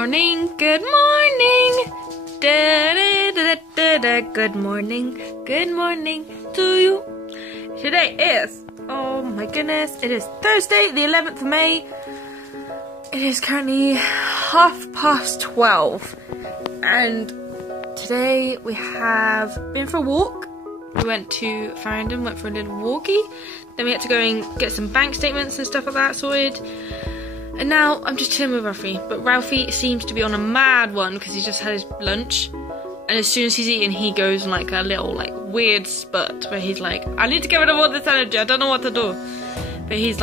morning, good morning. Da, da, da, da, da. Good morning to you. Today is, oh my goodness, it is Thursday, the 11th of May. It is currently 12:30, and today we have been for a walk. We went to Farringdon, went for a little walkie. Then we had to go and get some bank statements and stuff like that sorted. And now I'm just chilling with Ralphie. But Ralphie seems to be on a mad one because he just had his lunch. And as soon as he's eaten, he goes on like a little weird spurt where he's like, I need to get rid of all this energy, I don't know what to do. But he's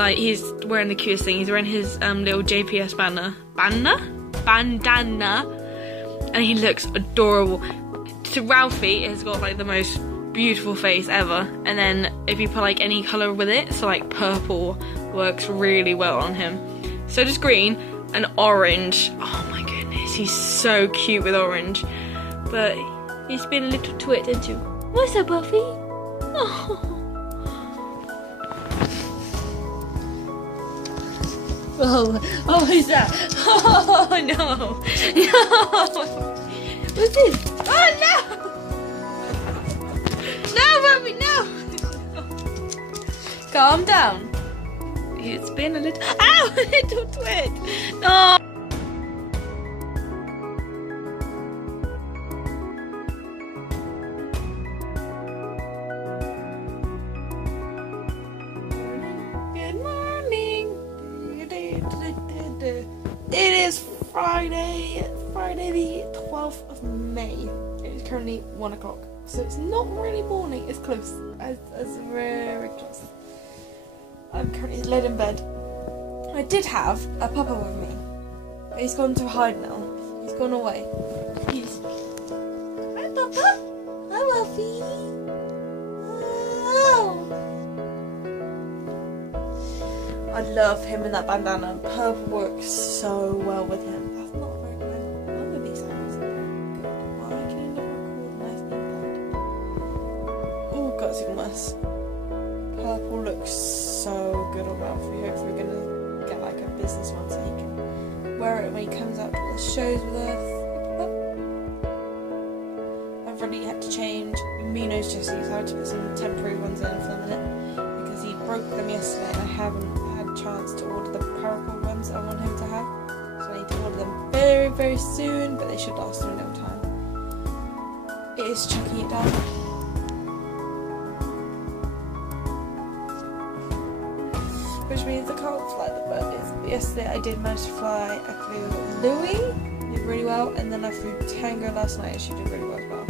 wearing the cutest thing. He's wearing his little JPS bandana. And he looks adorable. To Ralphie, it's got the most beautiful face ever. And then if you put any colour with it, so purple works really well on him. So just green and orange. Oh my goodness, he's so cute with orange. But he's been a little twit, isn't you? What's up, Buffy? Oh. Oh, who's that? Oh no, no. What's this? Oh no! No, Buffy, no! Calm down. It's been a little. Ow! A little twit! No! Good morning! It is Friday the 12th of May. It is currently 1 o'clock. So it's not really morning, it's close. It's very close. I'm currently laid in bed. I did have a papa with me, but he's gone to hide now. He's gone away. He's... Hi, Papa. Hi, Wolfie. Oh. I love him in that bandana. Purple works so well with him. That's not very good. None of these sounds are very good. Why can you never record a nice neat band? Oh, God, it's even worse. Purple looks so good on Ralphie. Hopefully we're gonna get a business one so he can wear it when he comes out to all the shows with us. I've already had to change Mino's Jessie, so I had to put some temporary ones in for a minute because he broke them yesterday and I haven't had a chance to order the paracord ones I want him to have. So I need to order them very, very soon, but they should last a little time. It is chucking it down. Which means I can't fly the birdies. But yesterday I did manage to fly. I flew Louie, did really well, and then I flew Tango last night and she did really well as well.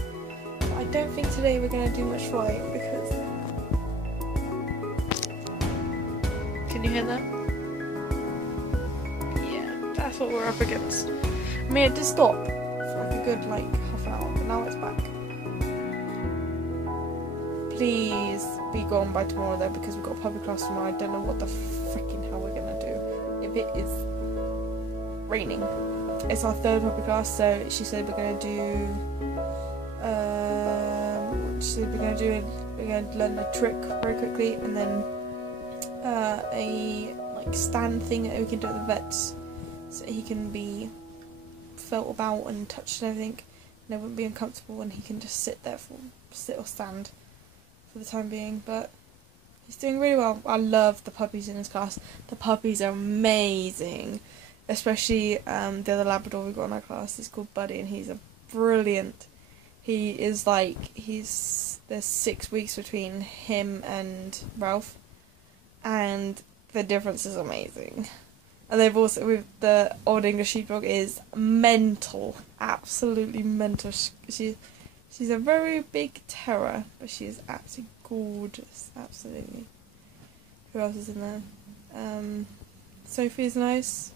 But I don't think today we're going to do much flying because... Can you hear that? Yeah, that's what we're up against. I mean, it did stop for a good half an hour, but now it's back. Please be gone by tomorrow though, because we've got a public class tomorrow. I don't know what the freaking hell we're gonna do if it is raining. It's our third public class, so she said we're gonna do we're gonna learn a trick very quickly, and then a stand thing that we can do at the vets, so he can be felt about and touched and everything, and it wouldn't be uncomfortable, and he can just sit or stand for the time being. But he's doing really well. I love the puppies in his class. The puppies are amazing, especially the other Labrador we got in our class. He's called Buddy and he's a brilliant. He is there's 6 weeks between him and Ralph, and the difference is amazing. And they've also, with the Old English Sheepdog, is mental, absolutely mental. She's a very big terror, but she is absolutely gorgeous, absolutely. Who else is in there? Sophie is nice.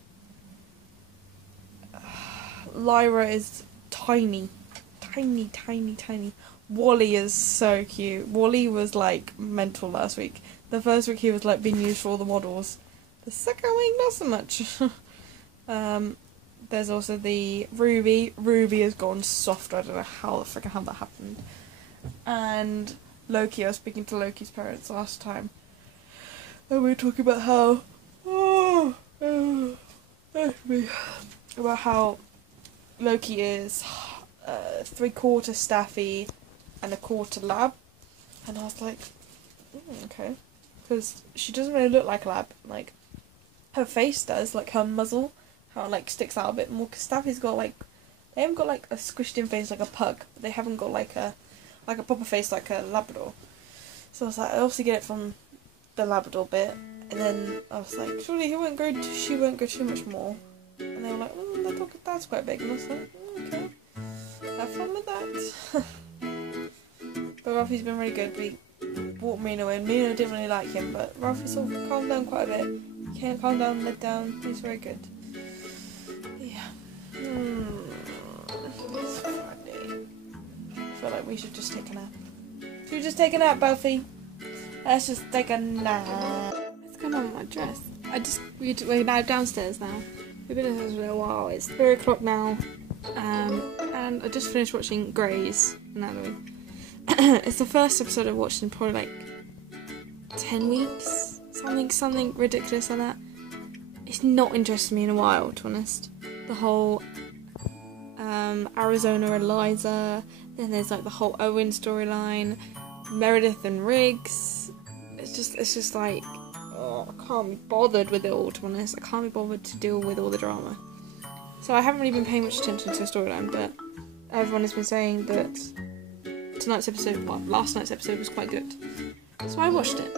Lyra is tiny. Tiny. Wally is so cute. Wally was mental last week. The first week he was being used for all the models. The second week not so much. There's also the Ruby. Ruby has gone soft. I don't know how that happened. And Loki. I was speaking to Loki's parents last time, and we were talking about how about how Loki is 3/4 staffy and 1/4 lab, and I was like, okay, because she doesn't really look like a lab. Like, her face does, like her muzzle, how it like sticks out a bit more. Because Staffy's got like, they haven't got like a squished in face like a pug, but they haven't got like a proper face like a Labrador. So I was like, I obviously get it from the Labrador bit, and then I was like, surely she won't go too much more. And they were like, that's quite big, and I was like, okay, have fun with that. But Ralphie's been really good. We brought Mino in. Mino didn't really like him, but Ralphie sort of calmed down quite a bit. He came, calmed down, led down. He's very good. Yeah. It's Friday. I feel like we should just take a nap. Should we just take a nap, Buffy? Let's just take a nap. What's going on with my dress? We're now downstairs now. We've been downstairs for a little while. It's 3 o'clock now. And I just finished watching Grey's Anatomy. It's the first episode I've watched in probably like 10 weeks. Something ridiculous like that. It's not interested me in a while, to be honest. The whole Arizona Eliza, then there's like the whole Owen storyline, Meredith and Riggs. It's just like, oh, I can't be bothered with it all, to be honest. I can't be bothered to deal with all the drama. So I haven't really been paying much attention to the storyline, but everyone has been saying that last night's episode was quite good. So I watched it.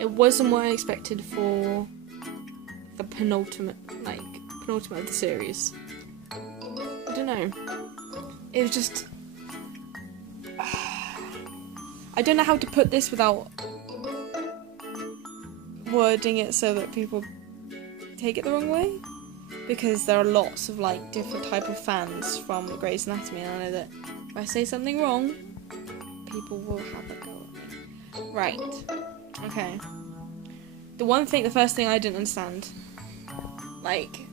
It wasn't what I expected for the penultimate of the series. I don't know. It was just... I don't know how to put this without wording it so that people take it the wrong way, because there are lots of like different type of fans from Grey's Anatomy, and I know that if I say something wrong, people will have a go at me. Right. Okay. The first thing I didn't understand, like,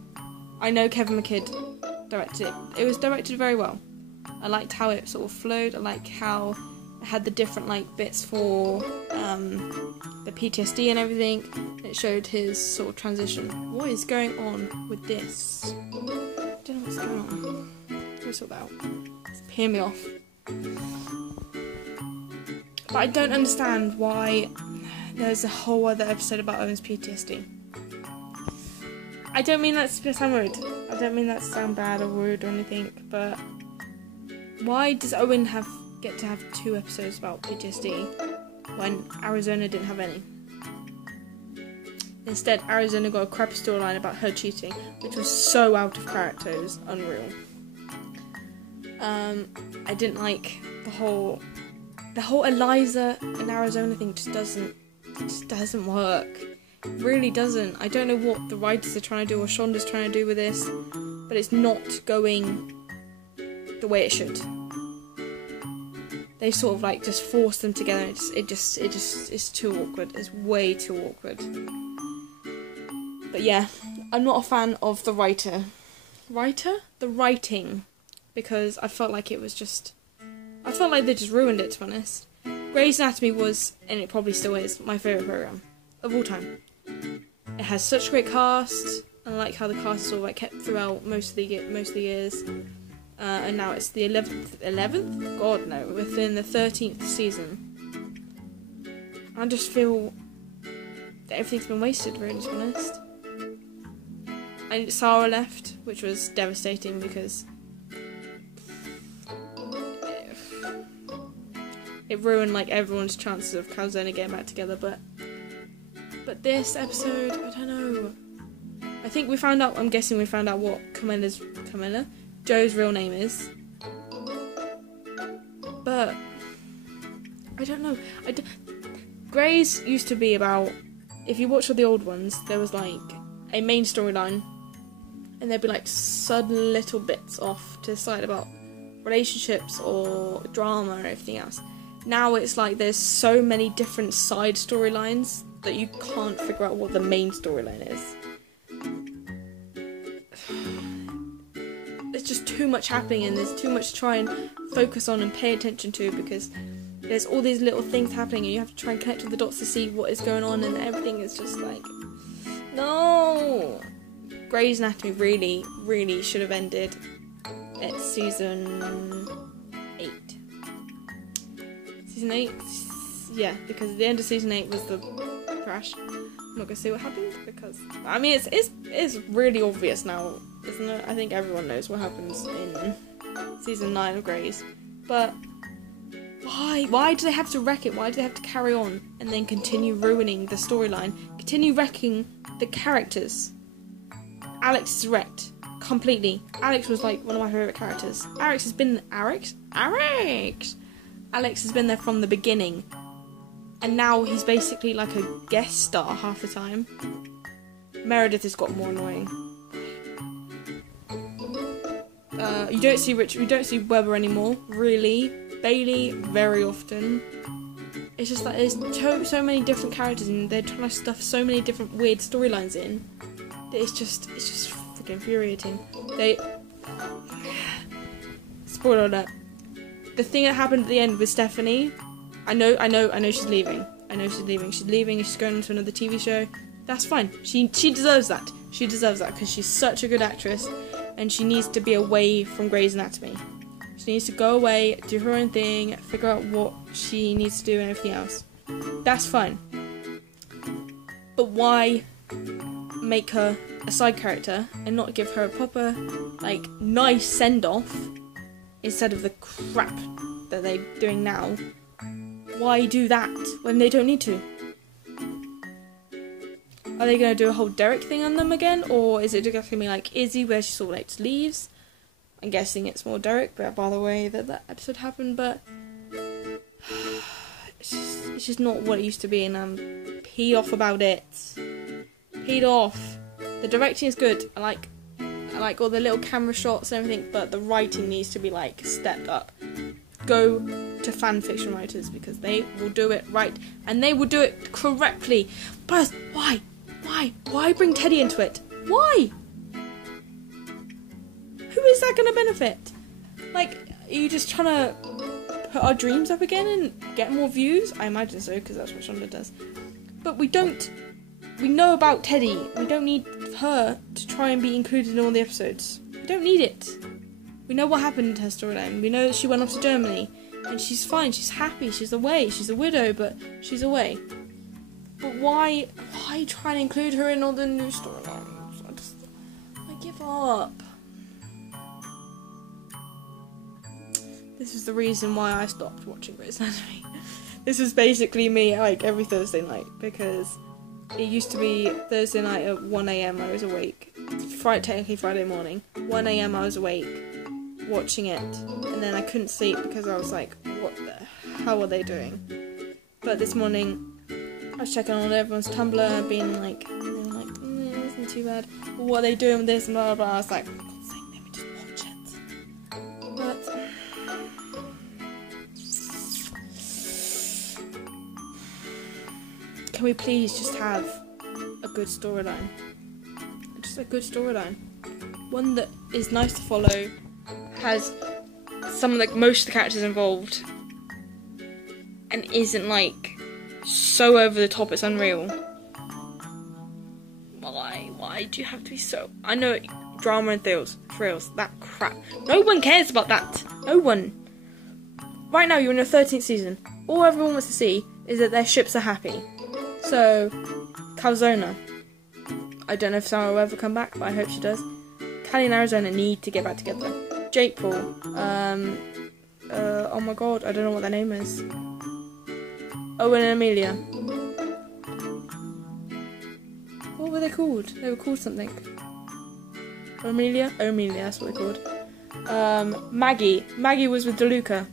I know Kevin McKidd directed it. It was directed very well. I liked how it sort of flowed. I liked how it had the different like bits for the PTSD and everything. It showed his sort of transition. What is going on with this? I don't know what's going on. Let me sort that out. It's peeing me off. But I don't understand why there's a whole other episode about Owen's PTSD. I don't mean that to sound rude. I don't mean that to sound bad or rude or anything, but why does Owen get to have 2 episodes about PTSD when Arizona didn't have any? Instead, Arizona got a crappy storyline about her cheating, which was so out of character. It was unreal. I didn't like the whole Eliza and Arizona thing. Just doesn't work. It really doesn't. I don't know what the writers are trying to do or Shonda's trying to do with this, but it's not going the way it should. They sort of like just force them together. It's too awkward. It's way too awkward. But yeah, I'm not a fan of the writing, because I felt like they just ruined it, to be honest. Grey's Anatomy was, and it probably still is, my favourite programme of all time. It has such a great cast, and I like how the cast is sort of like kept throughout most of the years. And now it's the 11th? God no, within the 13th season. I just feel that everything's been wasted, really, to be honest. And Sarah left, which was devastating because it ruined like everyone's chances of Calzona getting back together. But this episode, I don't know. I think I'm guessing we found out what Joe's real name is. But I don't know. Grey's used to be about, if you watch all the old ones, there was like a main storyline, and there'd be like sudden little bits off to the side about relationships or drama or everything else. Now it's like there's so many different side storylines that you can't figure out what the main storyline is. There's just too much happening, and there's too much to try and focus on and pay attention to, because there's all these little things happening and you have to try and connect with the dots to see what is going on, and everything is just like, no. Grey's Anatomy really should have ended at season 8. Season 8? Yeah, because the end of season 8 was the crash. I'm not gonna say what happened because, I mean, it's really obvious now, isn't it? I think everyone knows what happens in season 9 of Grey's. But why? Why do they have to wreck it? Why do they have to carry on and then continue ruining the storyline? Continue wrecking the characters? Alex is wrecked completely. Alex was like one of my favourite characters. Alex has been there from the beginning. And now he's basically like a guest star half the time. Meredith has got more annoying. You don't see Webber anymore, really. Bailey, very often. It's just like there's so many different characters and they're trying to stuff so many different weird storylines in. It's just freaking infuriating. Spoiler alert. The thing that happened at the end with Stephanie, I know she's leaving. She's leaving and she's going on to another TV show. That's fine. She deserves that. She deserves that because she's such a good actress and she needs to be away from Grey's Anatomy. She needs to go away, do her own thing, figure out what she needs to do and everything else. That's fine. But why make her a side character and not give her a proper, like, nice send-off instead of the crap that they're doing now? Why do that when they don't need to? Are they going to do a whole Derek thing on them again? Or is it just going to be like Izzy where she sort of like just leaves? I'm guessing it's more Derek, but by the way that episode happened, but it's just not what it used to be, and I'm peed off about it. Peed off. The directing is good. I like all the little camera shots and everything, but the writing needs to be like stepped up. Go to fan fiction writers because they will do it right and they will do it correctly. But why? Why bring Teddy into it? Why? Who is that going to benefit? Like, are you just trying to put our dreams up again and get more views? I imagine so, because that's what Shonda does. But we know about Teddy. We don't need her to try and be included in all the episodes. We don't need it. We know what happened to her storyline. We know that she went off to Germany. And she's fine, she's happy, she's away. She's a widow, but she's away. But why try and include her in all the new storylines? I give up. This is the reason why I stopped watching Grey's Anatomy. This is basically me, like, every Thursday night, because it used to be Thursday night at 1 AM I was awake. Technically Friday morning. 1 AM I was awake, watching it, and then I couldn't sleep because I was like, what the hell are they doing? But this morning, I was checking on everyone's Tumblr, being like, they were like, it isn't too bad. But what are they doing with this and blah blah blah. I was like, for God's sake, let me just watch it. But can we please just have a good storyline? Just a good storyline. One that is nice to follow, has some of most of the characters involved, and isn't like so over the top it's unreal. Why do you have to be so... I know drama and thrills, that crap. No one cares about that. No one. Right now you're in your 13th season. All everyone wants to see is that their ships are happy. So, Calzona. I don't know if Sarah will ever come back, but I hope she does. Callie and Arizona need to get back together. Jake Paul. Oh my god, I don't know what their name is. Owen and Amelia. What were they called? They were called something. Amelia, that's what they're called. Maggie. Maggie was with DeLuca.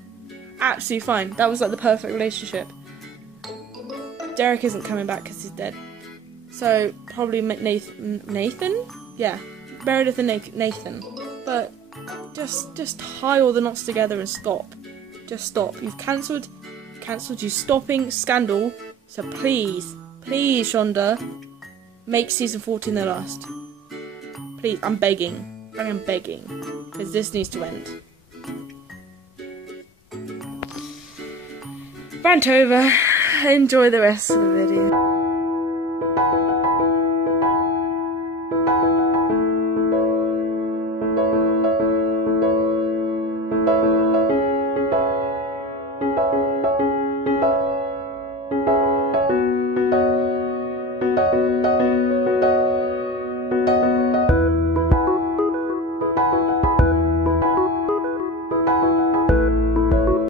Absolutely fine. That was like the perfect relationship. Derek isn't coming back because he's dead. So, probably Nathan? Yeah. Meredith and Nathan. But, just tie all the knots together and stop. Just stop. You've cancelled you stopping Scandal. So please, Shonda, make season 14 the last. Please, I'm begging. I am begging. Because this needs to end. Rant over. Enjoy the rest of the video.